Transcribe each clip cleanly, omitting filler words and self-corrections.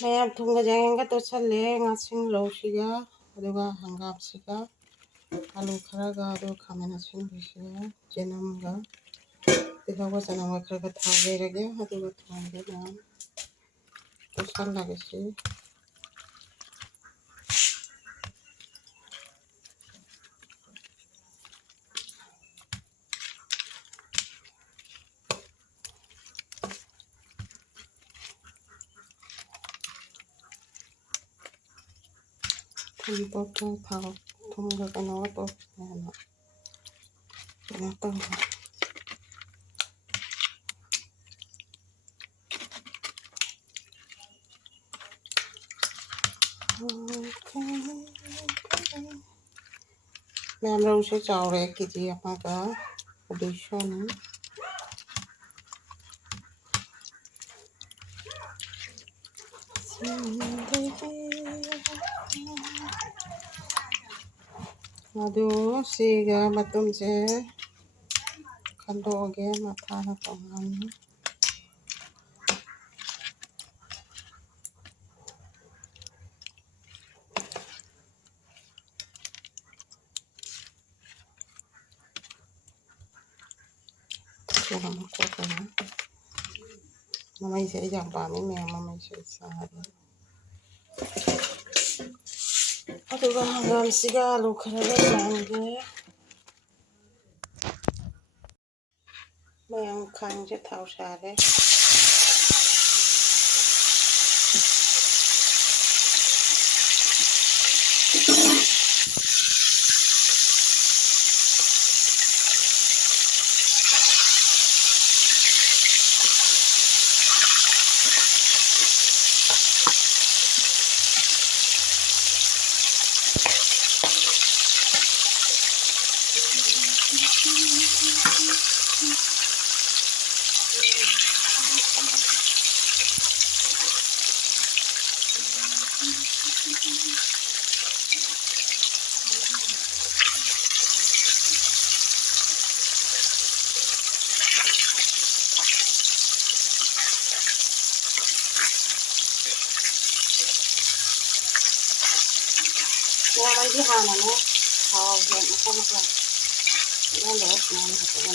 ꯃꯌꯥꯝ ꯊꯨꯝꯒ ꯌꯥꯏꯉꯪꯒ ꯇꯣꯠꯁꯜꯂꯦ ꯉꯥꯁꯤꯡ ꯔꯧꯁꯤꯒ ꯑꯗꯨꯒ ꯍꯪꯒꯥꯝꯁꯤꯒ ꯑꯂꯨ ꯈꯔꯒ ꯑꯗꯨꯒ ꯈꯥꯃꯦꯟ ꯑꯁꯤꯟꯕꯤꯁꯤꯒ ꯆꯅꯝꯒ ꯇꯤꯜꯍꯧꯒ ꯆꯅꯝꯒ ꯈꯔꯒ ꯊꯥꯎ ꯌꯩꯔꯒꯦ ꯑꯗꯨꯒ ꯊꯣꯡꯒꯦ ꯃꯌꯥꯝ ꯇꯣꯠꯁꯜꯂꯒꯦ ꯁꯤ ꯊꯨꯝ ꯇꯣꯠꯄ ꯊꯥꯎ ꯊꯨꯝꯒ ꯀꯩꯅꯣꯒ ꯇꯣꯠꯄꯅꯦꯅ ꯀꯩꯅꯣ ꯇꯧꯕ ꯃꯌꯥꯝ ꯔꯧꯁꯦ ꯆꯥꯎꯔꯦ ꯀꯦꯖꯤ ꯑꯃꯒ 200ꯅꯤ ꯑꯗꯨ ꯁꯤꯒ ꯃꯇꯨꯝꯁꯦ ꯈꯟꯗꯣꯛꯑꯒꯦ ꯃꯊꯥꯅ ꯇꯣꯡꯉꯥꯟꯅ ꯃꯃꯩꯁꯦ ꯑꯩ ꯌꯥꯝ ꯄꯥꯝꯃꯤ ꯃꯌꯥꯝ ꯃꯃꯩꯁꯦ ꯆꯥꯔꯦ ꯑꯗꯨꯒ ꯍꯪꯒꯥꯝꯁꯤꯒ ꯑꯂꯨ ꯈꯔꯒ ꯆꯥꯝꯒꯦ ꯃꯌꯥꯝ ꯈꯥꯡꯁꯦ ꯊꯥꯎ ꯁꯥꯔꯦ ꯃꯌꯥꯝꯗꯤ ꯍꯥꯟꯅꯅꯦ ꯊꯥꯎꯁꯦ ꯃꯈꯜ ꯃꯈꯜ ꯌꯥꯝꯗꯕ ꯁꯨꯃꯥꯏꯅ ꯍꯥꯞꯄꯒ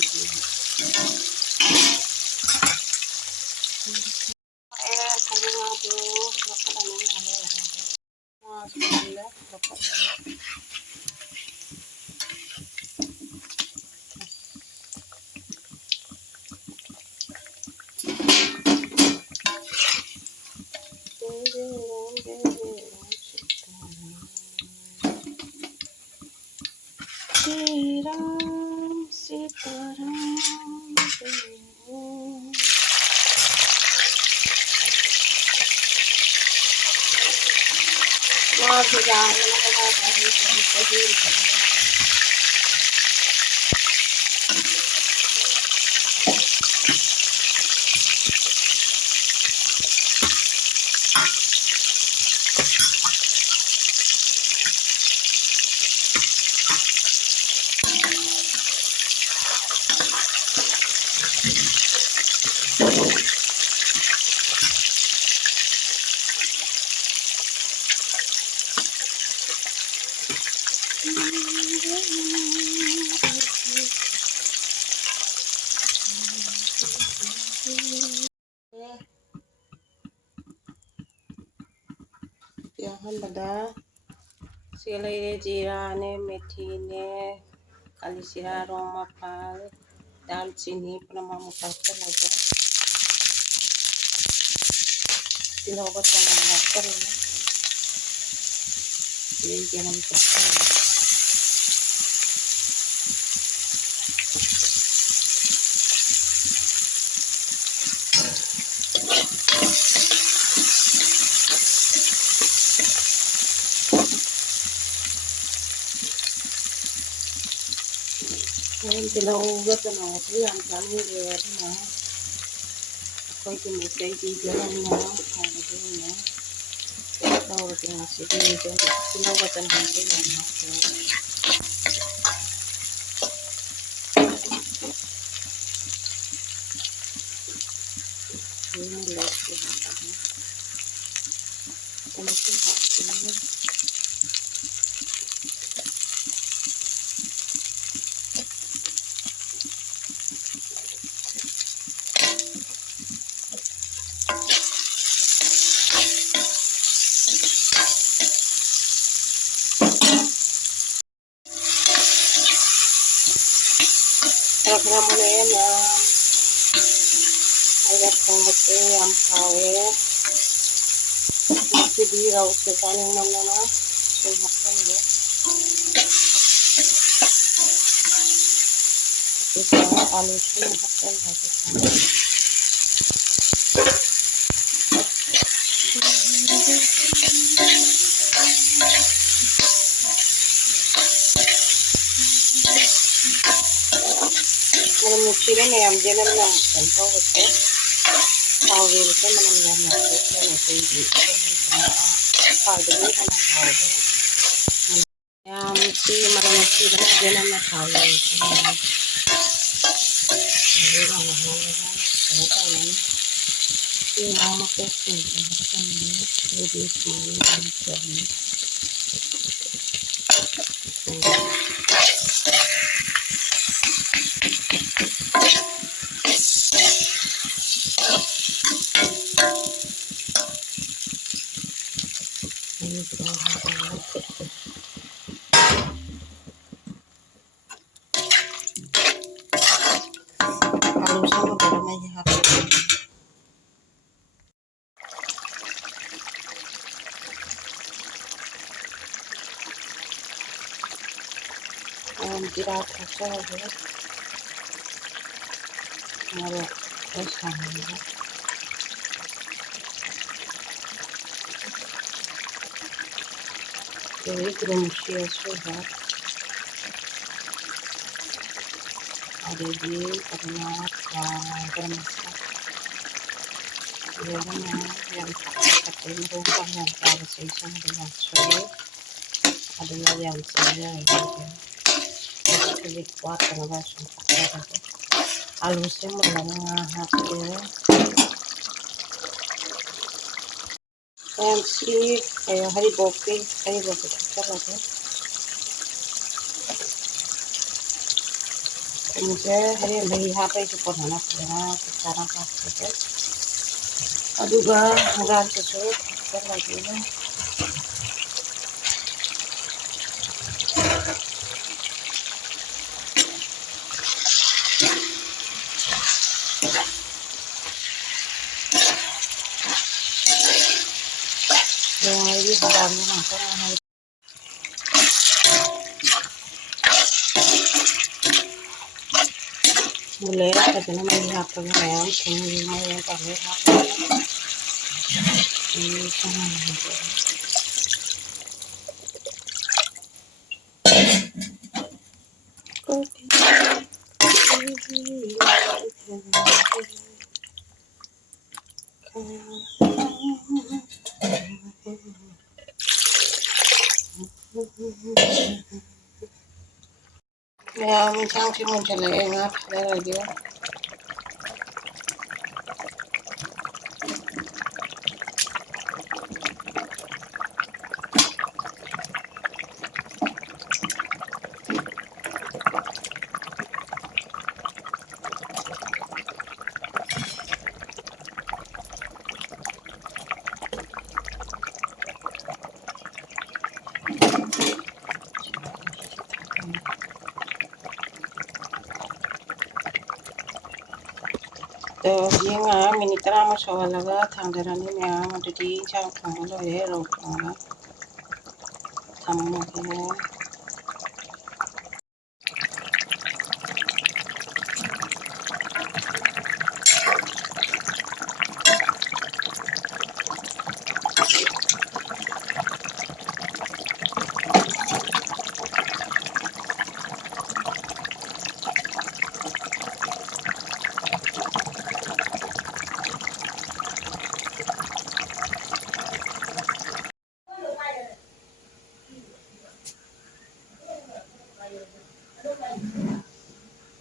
Shri Ram Sita Ram ꯑꯍꯥꯟꯕꯗ ꯁꯤ ꯂꯩꯔꯦ ꯖꯤꯔꯥꯅꯦ ꯃꯦꯊꯤꯅꯦ ꯀꯥꯂꯤꯁꯤꯔꯥ ꯔꯣꯡ ꯃꯄꯥꯜ ꯗꯥꯜꯆꯤꯅꯤ ꯄꯨꯝꯅꯃꯛ ꯍꯥꯞꯆꯤꯜꯂꯒ ꯇꯤꯜꯍꯧꯒ ꯆꯅꯝ ꯍꯥꯞꯆꯤꯜꯂꯦ ꯒꯔꯝ ꯇꯧꯁꯜꯂꯦ ꯇꯤꯜꯍꯧꯒ ꯆꯅꯝꯒꯁꯨ ꯌꯥꯝ ꯆꯥꯅꯤꯡꯗꯦ ꯑꯗꯨꯅ ꯑꯩꯈꯣꯏꯒꯤ ꯃꯩꯇꯩꯒꯤ ꯒꯔꯝꯅ ꯊꯣꯡꯕꯗꯨꯅ ꯂꯧꯔꯒꯦ ꯉꯁꯤꯗꯤ ꯇꯤꯜꯍꯧꯒ ꯆꯅꯝꯁꯦ ꯌꯥꯝ ꯍꯥꯞꯄꯦ खरा muna yan agad kong hati ang pawe. Nasidiraw sa kaning na sumaktan mo. Isa alusin hatan hati sana. Menusirin yang jangan nak contoh itu, tahu itu mana yang nak itu itu tahu dulu mana tahu dulu. Yang mesti menusirin jangan nak tahu itu. Ini mana mana saya tahu ni. Ini nama kesini, ini di sini ini. Ini sudah halusan para mahihap. Tidak terasa ya. Ada rasanya. Jadi geromusia sudah ada di karena bermasak. Biarnya yang pakai merubah yang terseisang dengan sulit adalah yang saya ini. Jadi kuat kalau langsung pakai itu. Halusnya melengah hati. Yang sih kayak hari bopi kita lagi. Kemudian hari beli HP support anak ya sekarang pakai. Aduga agak sesuai kita lagi ini. Ini barangnya macam mulai kita nak melihat pengenalan semua yang terlihat ini sangat ya macam si muncul ingat dari dia. तो ये मिनित्रा मसाला लगा थांदरानी में मददी चाव थांगलो ये रोक थांगलो थांगलो